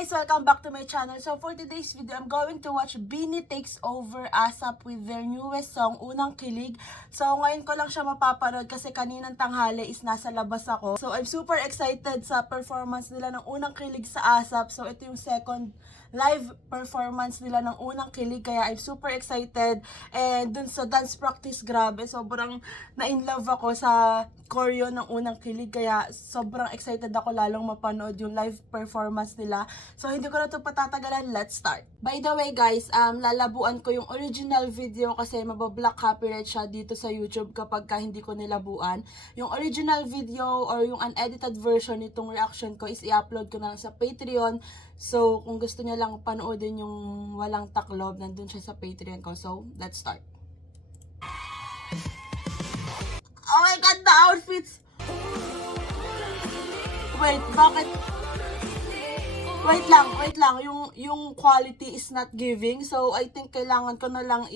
guys! Welcome back to my channel. So for today's video, I'm going to watch BINI Takes Over ASAP with their newest song, Unang Kilig. So ngayon ko lang siya mapapanood kasi kaninang tanghali is nasa labas ako. So I'm super excited sa performance nila ng Unang Kilig sa ASAP. So ito yung second live performance nila ng Unang Kilig, kaya I'm super excited. And dun sa dance practice, grabe, sobrang na-inlove ako sa choreo ng Unang Kilig, kaya sobrang excited ako lalong mapanood yung live performance nila. So hindi ko na ito patatagalan, let's start. By the way guys, lalabuan ko yung original video kasi mabablock copyright siya dito sa YouTube kapag hindi ko nilabuan. Yung original video or yung unedited version nitong reaction ko is i-upload ko na lang sa Patreon. So kung gusto niyo lang panoodin yung walang taklob, nandun siya sa Patreon ko. So let's start. Oh my God, the outfits! Wait, bakit? Wait lang. Yung quality is not giving. So, I think kailangan ko na lang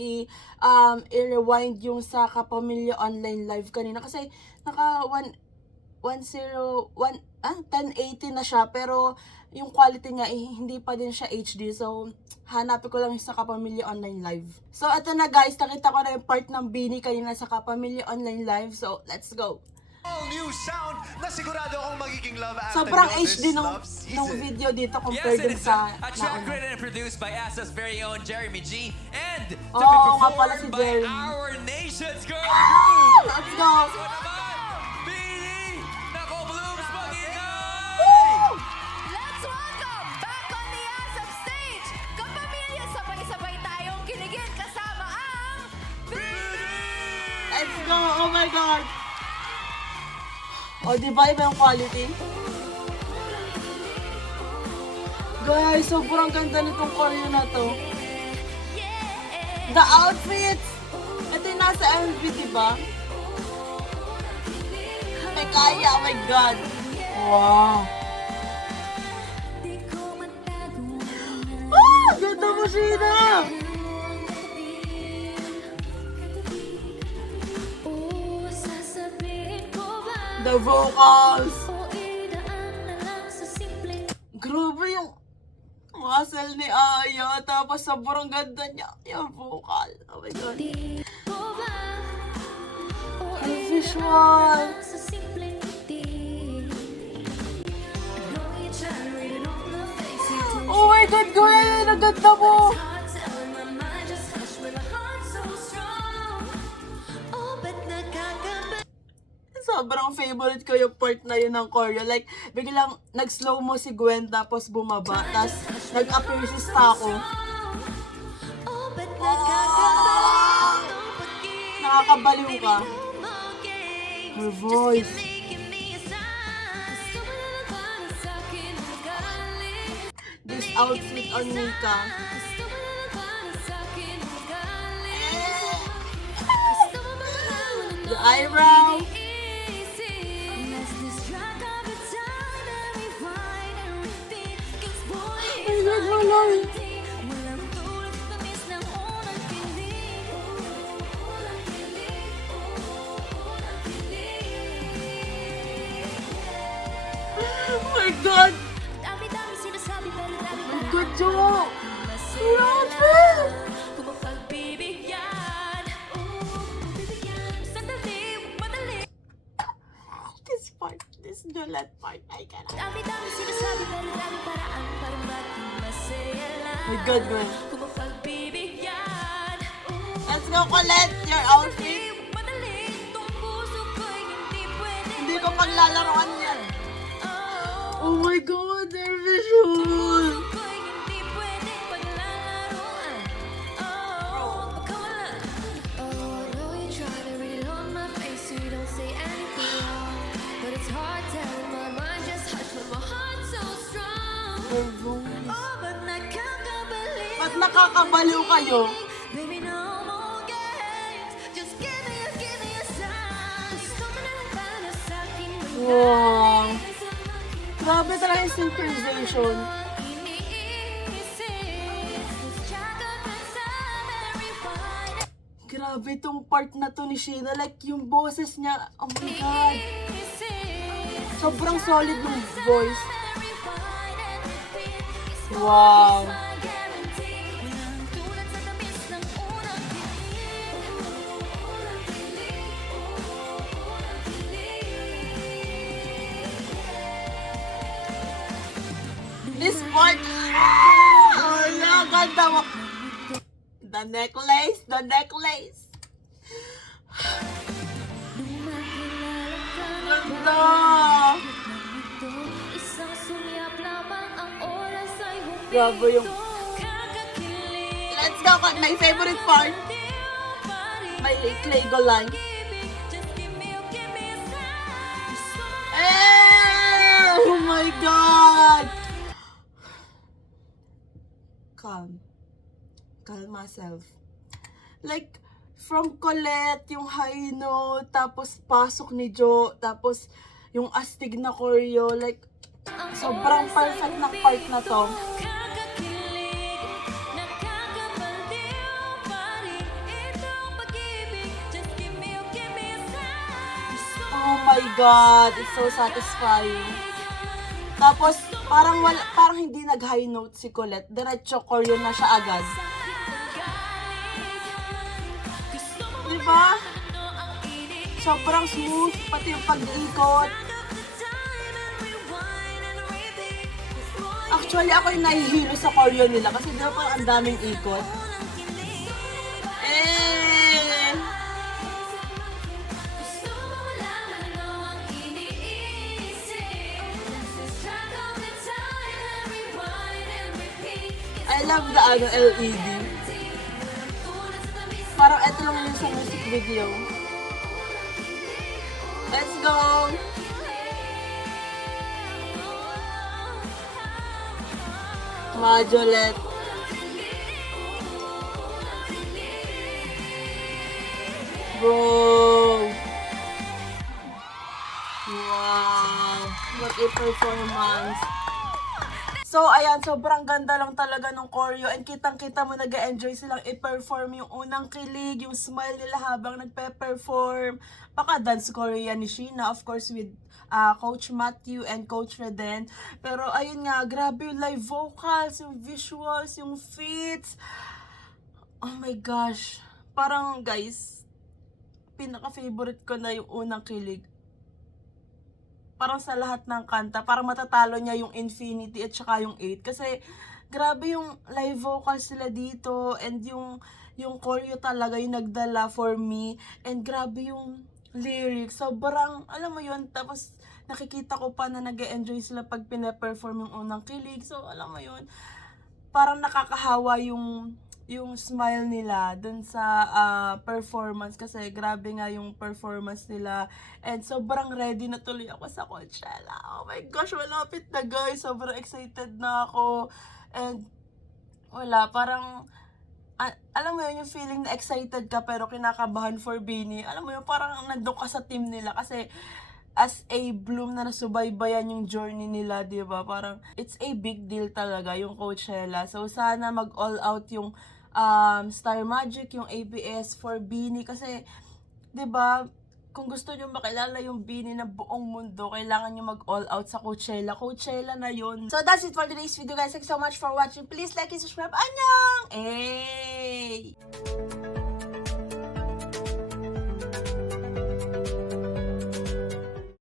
i-rewind yung sa Kapamilya Online Live kanina. Kasi, naka 1080 na siya. Pero, yung quality niya, hindi pa din siya HD. So, hanapin ko lang yung sa Kapamilya Online Live. So, ito na guys. Nakita ko na yung part ng BINI kanina sa Kapamilya Online Live. So, let's go. All new sound na sigurado akong magiging love anthem. Sobrang this HD love ng season. video dito compared din it's sa a track nauna. written and produced by ASA's very own Jeremy G. And to Oo, be nga pala si performed by Jeremy. our nation's girl Ah! group. Let's go! So naman, BINI! Nako, Blooms, mag-ingay! Let's welcome back on the ASAP stage, Kapamilya, sabay-sabay tayong kiligin kasama ang BINI! Let's go! Oh my God! O, diba iba yung quality? Guys, sobrang ganda nitong choreo na to. The outfits! Ito yung nasa MV, diba? May kaya, oh my God! Wow! Ah! Ganda mo, Sheena! The vocals! Grabe yung muscle ni Aya. Tapos sobrang ganda niya. Yung vocal. Oh my God. Ang visual. Oh my God, Gwen! Ang ganda mo! Sobrang favorite ko yung part na yun ng choreo. Like, biglang nag-slow mo si Gwen tapos bumaba. Tapos nag-appear si Stako. Nakakabaliw ka. Her voice. This outfit on Mika. The eyebrow. My God, my Lord. Oh my God. Good job. Grabe. This part, this Jolette part, I cannot. My God, Gwen. Let's go, Colette. Your outfit. Hindi ko paglalaroan yan. Oh my God, they're visual. Her voice. Ba't nakakabaliw kayo? Wow. Grabe talaga yung synchronization. Grabe itong part na to ni Sheena. Like, yung boses niya, oh my God. Sobrang solid ng voice. Wow. This part, oh no, ganda mo. The necklace, the necklace. Ganda. Grabe yung... Let's go, my favorite part. My Claygo line. Oh my God! Calm myself. Like, from Colette, yung high note, tapos pasok ni Jo, tapos yung astig na choreo, like, sobrang perfect na part na to. Oh my God, it's so satisfying. Tapos, parang hindi nag-high note si Colette. Diretso choreo na siya agad. Diba? Sobrang smooth, pati yung pag-ikot. Actually, ako yung nahihilo sa choreo nila kasi diba parang ang daming ikot. I love the LED. Parang eto lang yung sa music video. Let's go! Majolet. Bro! Wow! What a performance! So, ayan, sobrang ganda lang talaga ng choreo and kitang-kita mo nag-enjoy silang i-perform yung unang kilig, yung smile nila habang nagpe-perform. Baka dance choreo yan ni Sheena, of course, with Coach Matthew and Coach Reden. Pero, ayun nga, grabe yung live vocals, yung visuals, yung feats. Oh my gosh. Parang, guys, pinaka-favorite ko na yung unang kilig. Parang sa lahat ng kanta, parang matatalo niya yung Infinity at saka yung 8. Kasi, grabe yung live vocals sila dito and yung choreo talaga yung nagdala for me. And grabe yung lyrics. Sobrang, alam mo yun, tapos nakikita ko pa na nag-enjoy sila pag pina-perform yung unang kilig. So, alam mo yun, parang nakakahawa yung smile nila dun sa performance kasi grabe nga yung performance nila and sobrang ready na tuloy ako sa Coachella. Oh my gosh, malapit na guys, sobrang excited na ako and wala, parang alam mo yun, yung feeling na excited ka pero kinakabahan for Beanie. Alam mo yun, parang nandun ka sa team nila kasi as a Bloom na nasubaybayan yung journey nila, di ba? Parang it's a big deal talaga yung Coachella. So sana mag-all out yung Star Magic, yung ABS for Beanie kasi 'di ba? Kung gusto niyo makilala yung Beanie ng buong mundo, kailangan niyo mag-all out sa Coachella. Coachella na yun. So that's it for today's video guys. Thanks so much for watching. Please like and subscribe. Annyeong! Hey!